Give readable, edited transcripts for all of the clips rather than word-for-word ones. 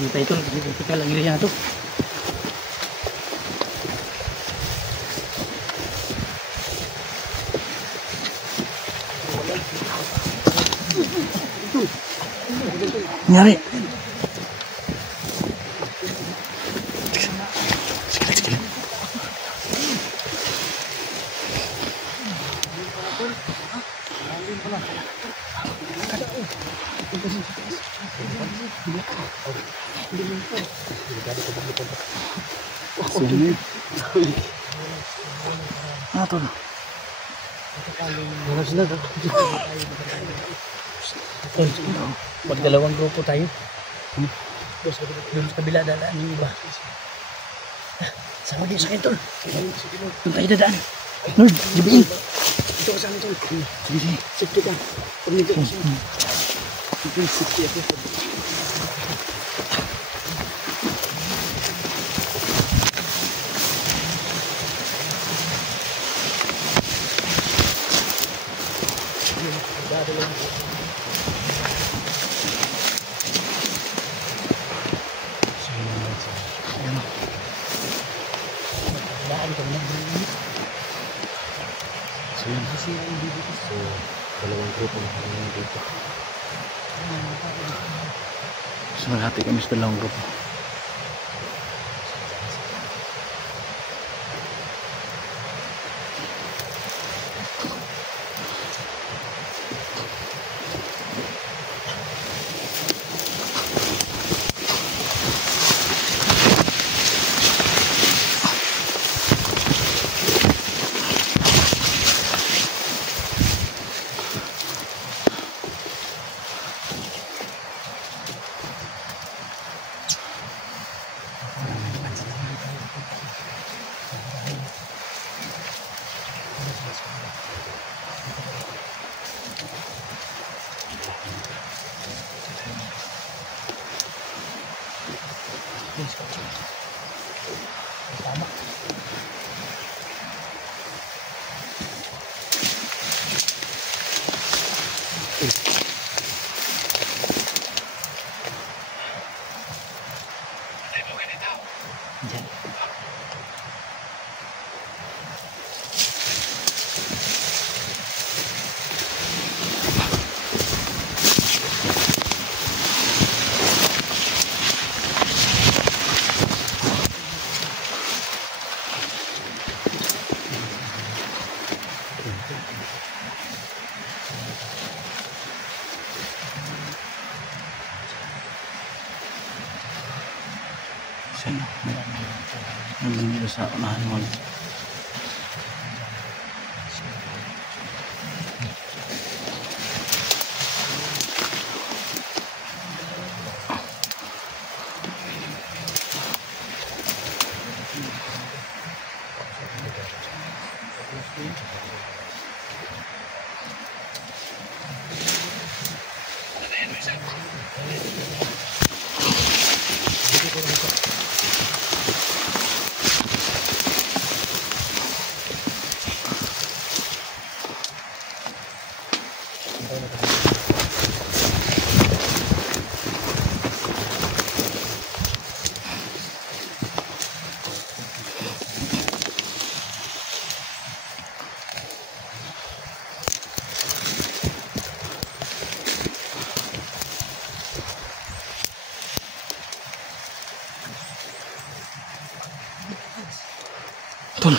Sampai itu kita lagi lihat tuh. Nyari. Sini. Ito na. Wala sila. Magdalawang grupo tayo. Doon sa kabila dadaan yung iba. Sama din sa akin, tol. Doon tayo dadaan. Lord, jibiin. Ito ka sa akin, tol. Sige. Safety ka. Pumigil ka siya. Sige, safety ako. So, dalawang grupo na kami dito. So, malati kami sa dalawang grupo. Tama. Sana nandun sa unahan mo. Tol.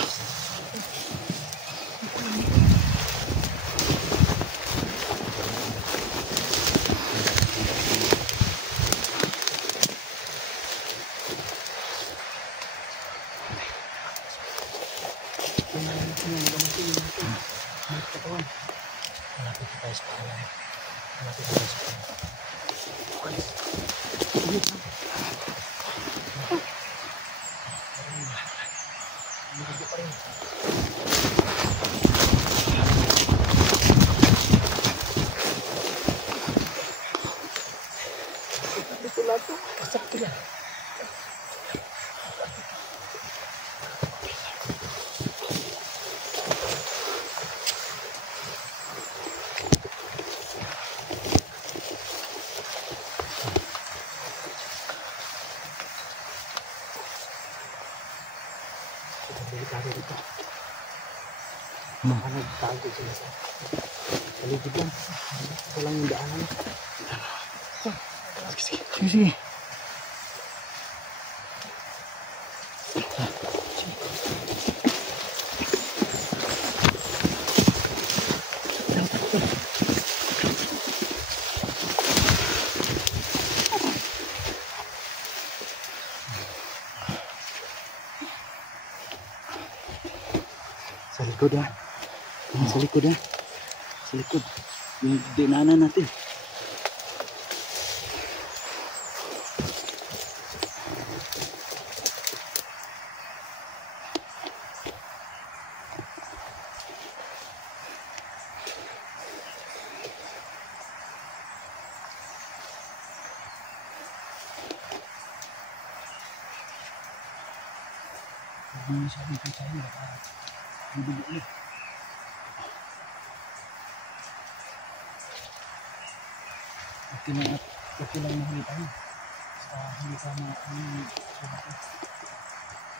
Malapit tayo sa kanan. Malapit tayo sa kanan. Sakto lang. Delikado dito. Baka nagtago sila sa paligid lang. Ito lang yung daanan. Sige, sige. Sa likod ha. Sa likod ha. Sa likod. Yung dinaanan natin. Ano sabi ko sa'yo? Hindi ba ulit? Okay lang mahuli tayo. Hindi ka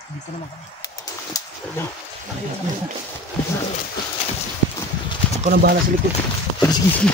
hindi ko naman kami. Ako nang bahala sa likod. Sige, sige.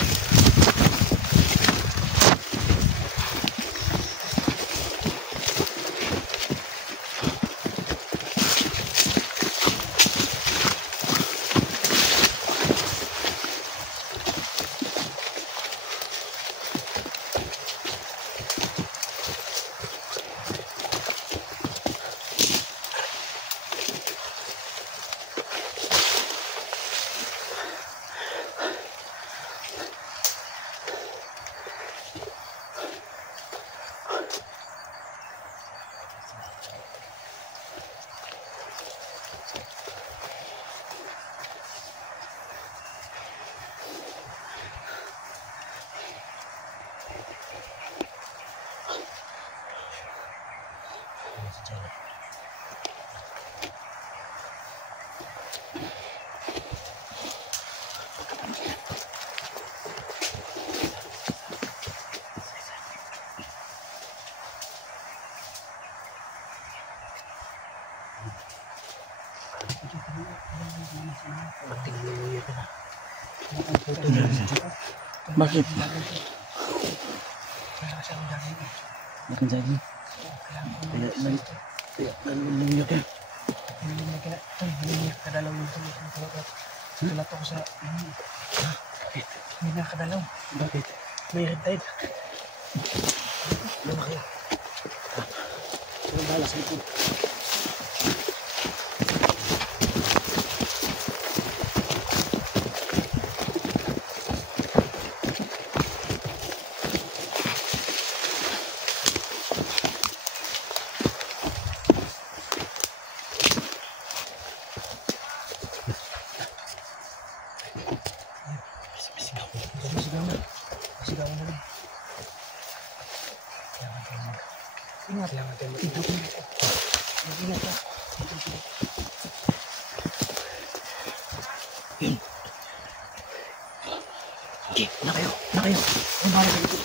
Bakit? Makan daging. Kaya nangyayak yan. Hindi kadalaw yung tulat ako sa hindi na kadalaw. Bakit? May red tide. Ano kayo? Ano bahala sa likod? Sigawan na rin. Ingat lang natin. Ingat lang. Okay, na kayo. Ang bahala sa likod.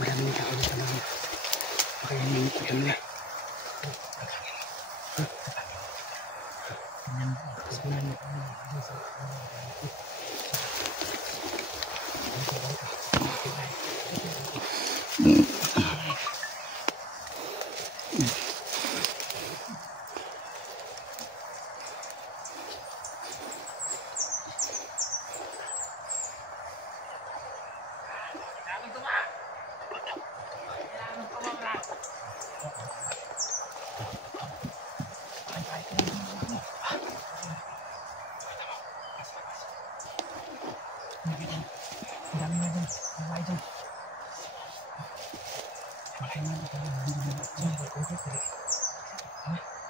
Maraming kakawin sa mga. Baka yung minit ko lang niya.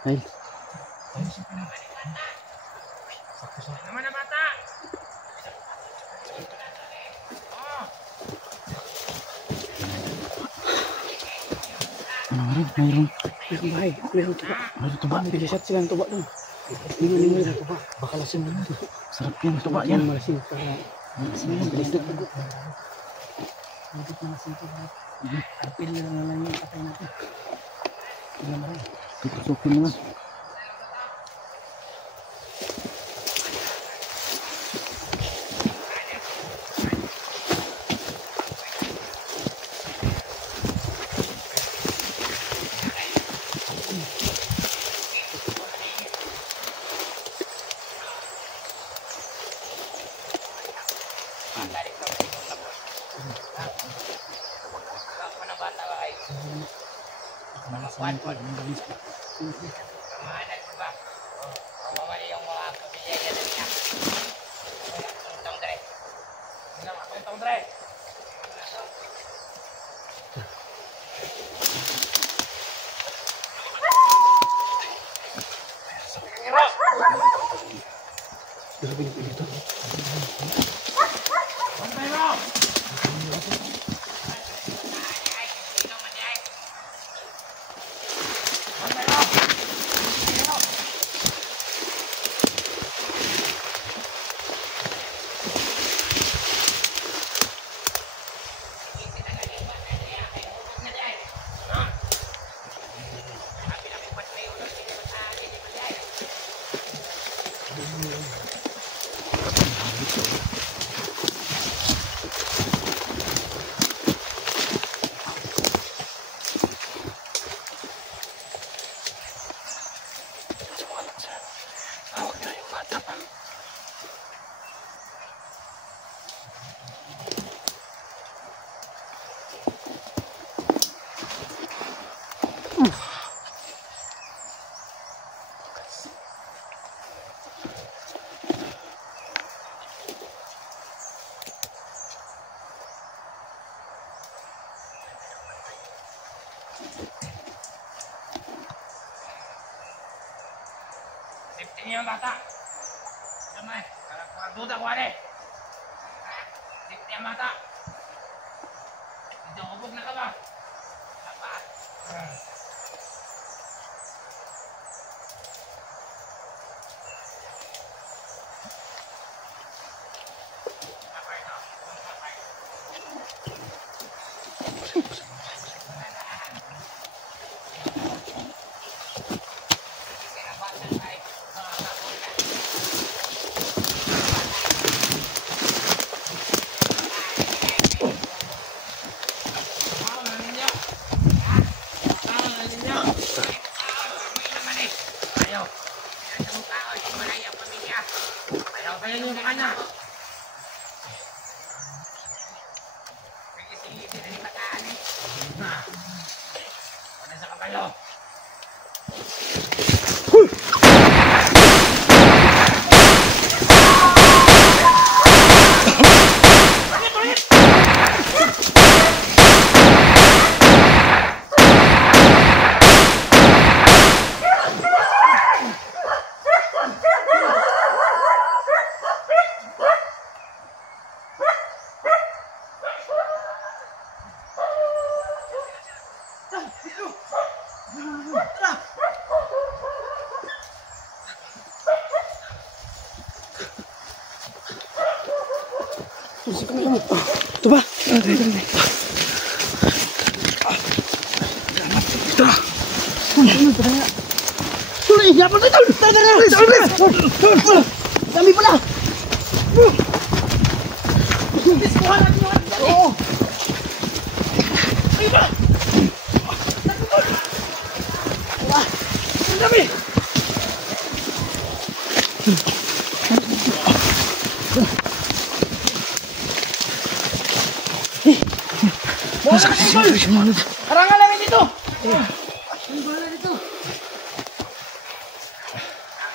Ay. Naman na bata! Ano rin? Mayroon. Mayroong bahay. Mayroong tuba. Mayroon tuba. Bilisat silang tuba doon. Lingon na tuba. Baka lasing na. Sarap yan, tuba yan. Malasing pa. Malasing yan. Bilis na tubo. Hindi pa lasing tuba. Apil na lang yung patay natin. Hindi naman rin. Tutusukin mo nga. Grabe yung dito. Safety niyo ang bata. Damay, kalau duda ko ane. Safety ang bata. Hindi hubog na ka ba? Dapat. Ito ba? Ito na. Tuloy, yapon na ito. Dami pala. Oo. Ay ba? Ang dami. Harangan namin dito! Ang bala dito!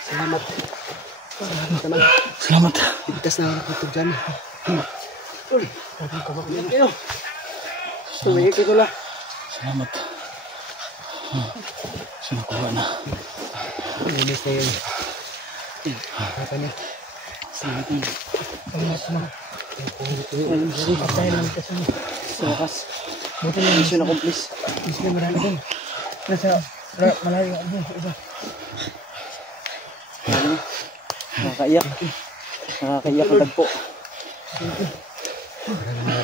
Salamat. Salamat. Ligtas na ako ito dyan. Uy, yan kayo. Tumigil ko lang. Salamat. Sinakuha na. Linis na yun. Apa niya? Salamat niya. Salamat mo. Patay lang kasi sa wakas. Buti na mission accomplish. Mission na marami din. Nasa malayo ang iba. Nakakaiyak. Nakakaiyak ang tagpo.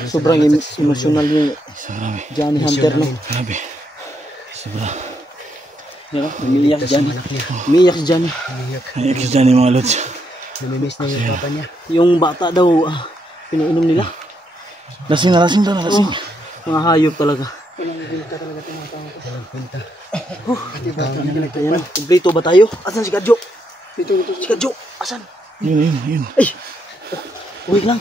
Sobrang emosyonal ni Johnny Hunter, no? Grabe. Sobra. Diba? Umiiyak si Johnny. Umiiyak si Johnny. Umiiyak si Johnny mga lods. Namimiss na yung papa niya. Yung bata daw, pinainom nila. Lasing na lasing. Mga hayop talaga. Walang pinta talaga tinatawag ko. Walang pinta. Ayan, kumplito ba tayo? Asan si Kadjo? Dito. Si Kadjo, asan? Yun. Ay! Uwi lang.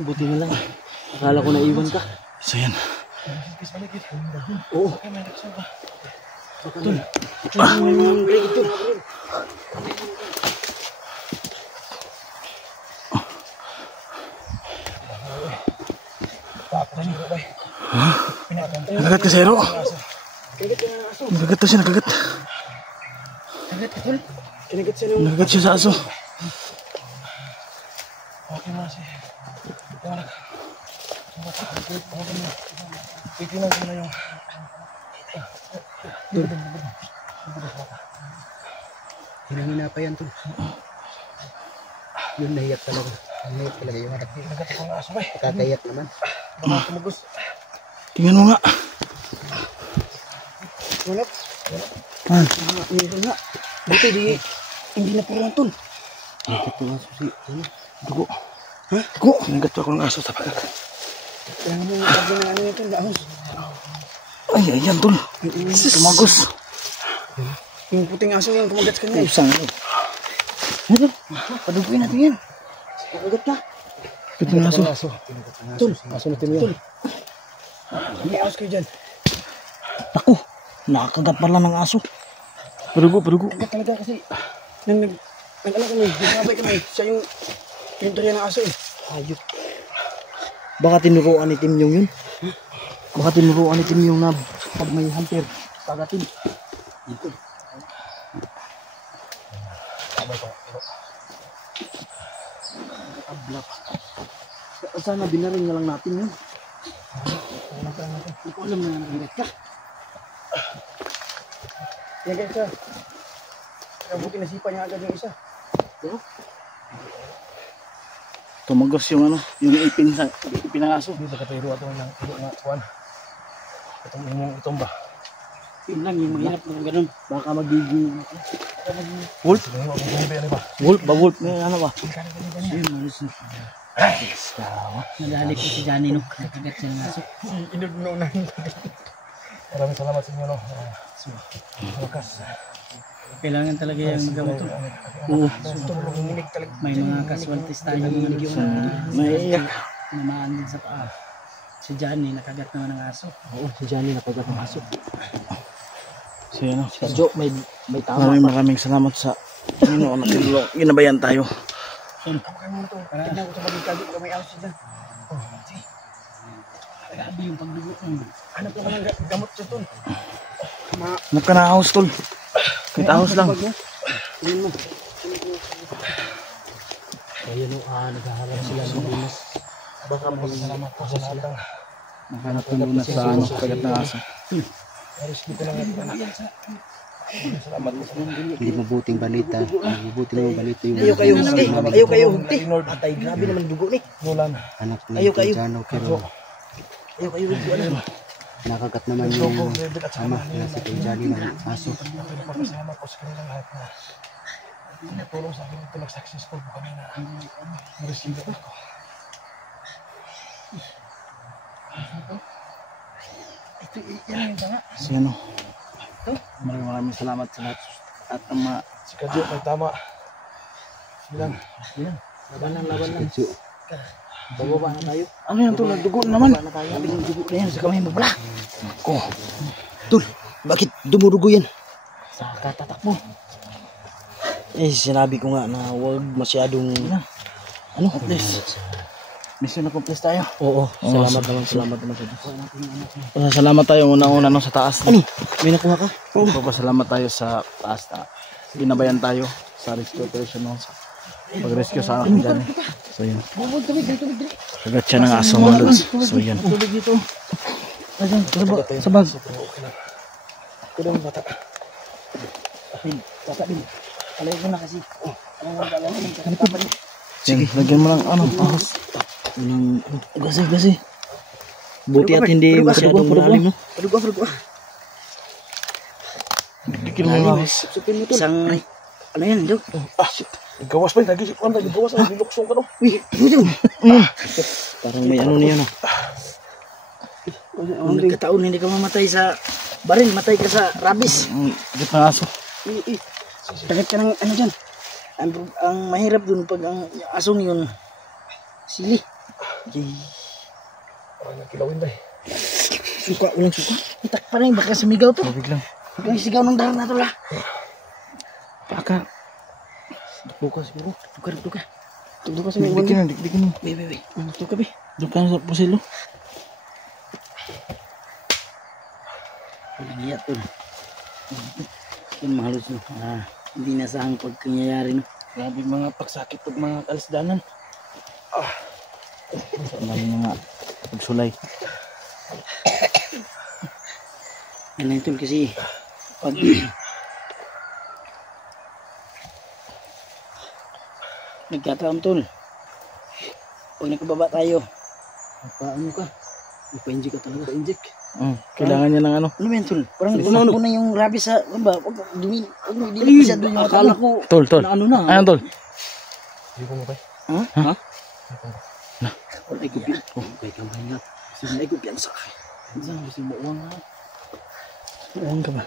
Buti na lang. Akala ko naiwan ka. So yan. Oo. Tol. Break ito. Nagagat ka Zero. Nagagat na siya, nagagat. Nagagat siya sa aso. Okay mo kasi. Titignan ko na yung hinangina pa yan, Tol. Yun, nahiyak talaga. Nahiyak talaga yung anak niya. Nagat akong aso, bay. Nakakayak naman. Baka tumugos. Tingnan mo nga. Wala. Yun nga. Buti hindi na puruan, Tol. Nagat yung aso si Dugo. Ha? Dugo. Nagagat ako ng aso sa palag. Kailangan mo sabi na ano ito, laos. Ay, ayan, Tol. Tumagos. Yung puting aso yung kumagat ka niya. Usang ano. Ano? Paduguin natin yan. Kumagat ka. Puting aso. Tol, aso natin mo yan. May aso kayo dyan. Ako, nakakagat pala ng aso. Padugo. Nagat talaga kasi nag-alak kami, nagkabay kami. Siya yung pintorya ng aso eh. Hayop. Baka tinuruan ni Tim yung yun. Baka tinuruan ni Tim yung na pag may hunter, kagatin. Dito. Abla pa. Sana binaring na lang natin yun. Hindi ko alam na nakagat ka. Yan guys siya. Kaya buti nasipa niya agad yung isa. Tumagos yung ano, yung ipin ng aso. Dito ka tayo ato ng ilo nga kuwan. Itong umong itong ba. Yun lang yung mahirap na ganun. Baka magiging Wolf? wolf ba? Wolf? May ano ba? Nadali ko si Johnny no, nakagat siya ng aso. Inugno na. Maraming salamat sa inyo no. Wakas. Kailangan talaga yung magamot to. Oo. Nanginginig talaga. May mga casualties tayo mga Naiiyak. tinamaan din sa paa. Si Johnny nakagat naman ng aso. Oo, si Johnny nakagat ng aso. So yan o. Si Jo, may tama pa. Maraming salamat sa Panginoon na tinulong. Ginabayan tayo. Kamukin mo ito. Tignan ko sa magigkagit ka may aso dyan. Grabe yung pagdugo. Hanap naman ang gamot siya tol. Hanap ka na house, Tol. Kahit house lang. Tingnan mo. Ayun o, naghaharap sila ng lunas. Baka may Salamat po sa lahat ng Hanap ko muna sa ano, kagat na aso. rescue ko lang ito. Salamat po sa Hindi mabuting balita. Mabuting balita yung Ayaw kayo hugti. Ayaw kayo hugti. Atay, grabe naman dugo ni. Nolan. anak ni Ayaw kayo. Jano, pero Ayaw kayo hugti. Ano? nakagat naman yung David at saka ama na si Kunjani ng aso. Nagpapasalamat po sa kanilang lahat na natulong sa akin ito. Nag-successful po kami na rescue ko. Ito, yan yung tanga. So yan o. Maraming salamat sa lahat. At ang mga Si Kadyo, may tama. Silang. Laban lang. So, Bababa na tayo. ano yan, Tol? Nagdugo naman. Bababa na tayo. Sabi ng dugo na yan sa kamay mo. Ko. Tol, bakit dumudugo yan? Sa katatak mo. Eh, sinabi ko nga na huwag masyadong ano? At least, mission accomplished tayo. Oo, salamat naman sa Diyos. Pasalamat tayo una-una no, sa taas. Ano? May nakuha ka? Pasalamat tayo sa taas na ginabayan tayo sa rescue operation no, sa pag-rescue sa akin dyan. So yun. Kagat siya ng aso mga lods. So yun. Tubig dito. Sa bag. Kailang bata. Baka din. Alay mo na kasi. Sige, lagyan mo ng ano, ahos. Unang gasi. Buti at hindi masyadong malalim, no? Padugo. Lagyan mo ng ahos. Supin mo to. Isang, ano yan, Dok? Gawas pa, lagi gawas ang biluksong ka no. Parang may ano niya, no? Kung nagkataon hindi ka mamatay sa baril, matay ka sa rabies. Lagyan ng aso. Takit ka ng ano dyan. Ang mahirap dun pag ang asong yun, sili. Parang nakilawin ba eh. Suka, walang suka. Itak pa rin, baka sumigaw to. Tubig lang. Baka sigaw ng dahil na to lah. Baka. Buka siguro. Duka. Tugdo ka sa mga Dikdikin mo, dikdikin mo. Be. Duka be. Doon ka sa pusilo. Lihat tuh. Yun mahalus no. Hindi nasahang pagkanyayari no. Grabe mga pagsakit pag mga kalisdanan. Ang dami mga pagsulay. Yan lang tol kasi pag nagkataon tol. Pag nakababa tayo, ano ka? Ipa-inject ka talaga. Ipa-inject. Kailangan niya ng ano. Ano ba yan tol? Parang umano na yung rabies sa, ano ba? Dumi, hindi na doon yung akala ko. Tol. Ano na? Ayan, tol. Hindi ko mo kay. Ha? Ay ko piyan. Ay kamay nga. Ay ko piyan sa akin. Saan gusto mo uwang ha? Uwang ka ba?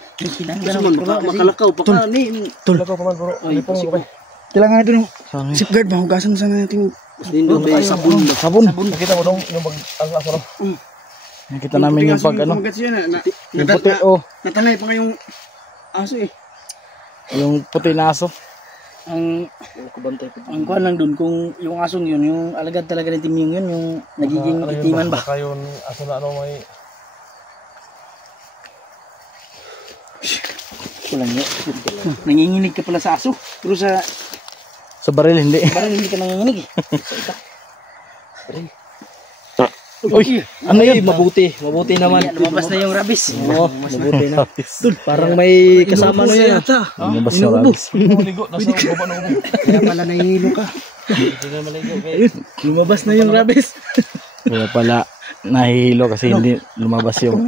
Makalakaw pa ka ni. Tol ko man bro. Ay, Lipong ko kay. kailangan natin yung Saan yun? safeguard. Mahugasan sana natin. Dindo may sabon. Sabon. Nakita mo dong yung ang aso no. Nakita namin yung pag ano. Yung puti, Natanay pa kayong aso eh. yung puti na aso. Ang kuhan lang dun kung yung asong yun, yung alagad talaga ng timing yun, yung nagiging itiman ba? Baka yun aso na ano may. Kulang yun. Nanginginig ka pala sa aso. Pero sa Sa baril, hindi. parang hindi ka nanginginig eh. Uy, ano yun? Mabuti naman. Lumabas na yung rabies. Oo, mabuti na. Parang may kasama na yan. Lumabas na rabies. Ligo nasa baba na ubo. Kaya pala nahihilo ka. Lumabas na yung rabies. Kaya pala nahihilo kasi hindi lumabas yung...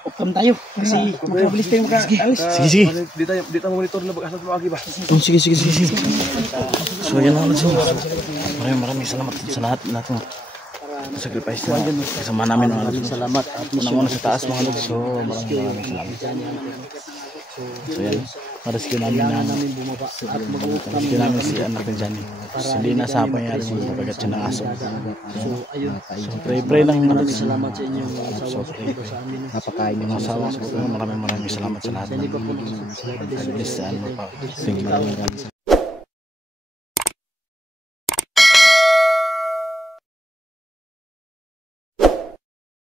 Upam tayo. Kasi makabilis tayo makaalis. Sige. Di tayo monitor na pag-asa lagi ba. Sige. So yan lang natin. Maraming salamat sa lahat natin. Sacrifice na kasama namin mga lods. Salamat. Unang-una sa taas mga lods. So maraming salamat. So yan. Rescue namin si anak ni Johnny. So, hindi na sa pangyayari mo pagkagat siya ng aso. So pray lang mga lods. Salamat sa inyo. So pray. Napakain Yung asawa sa maraming salamat sa lahat. Bless sa ano pa. Thank you.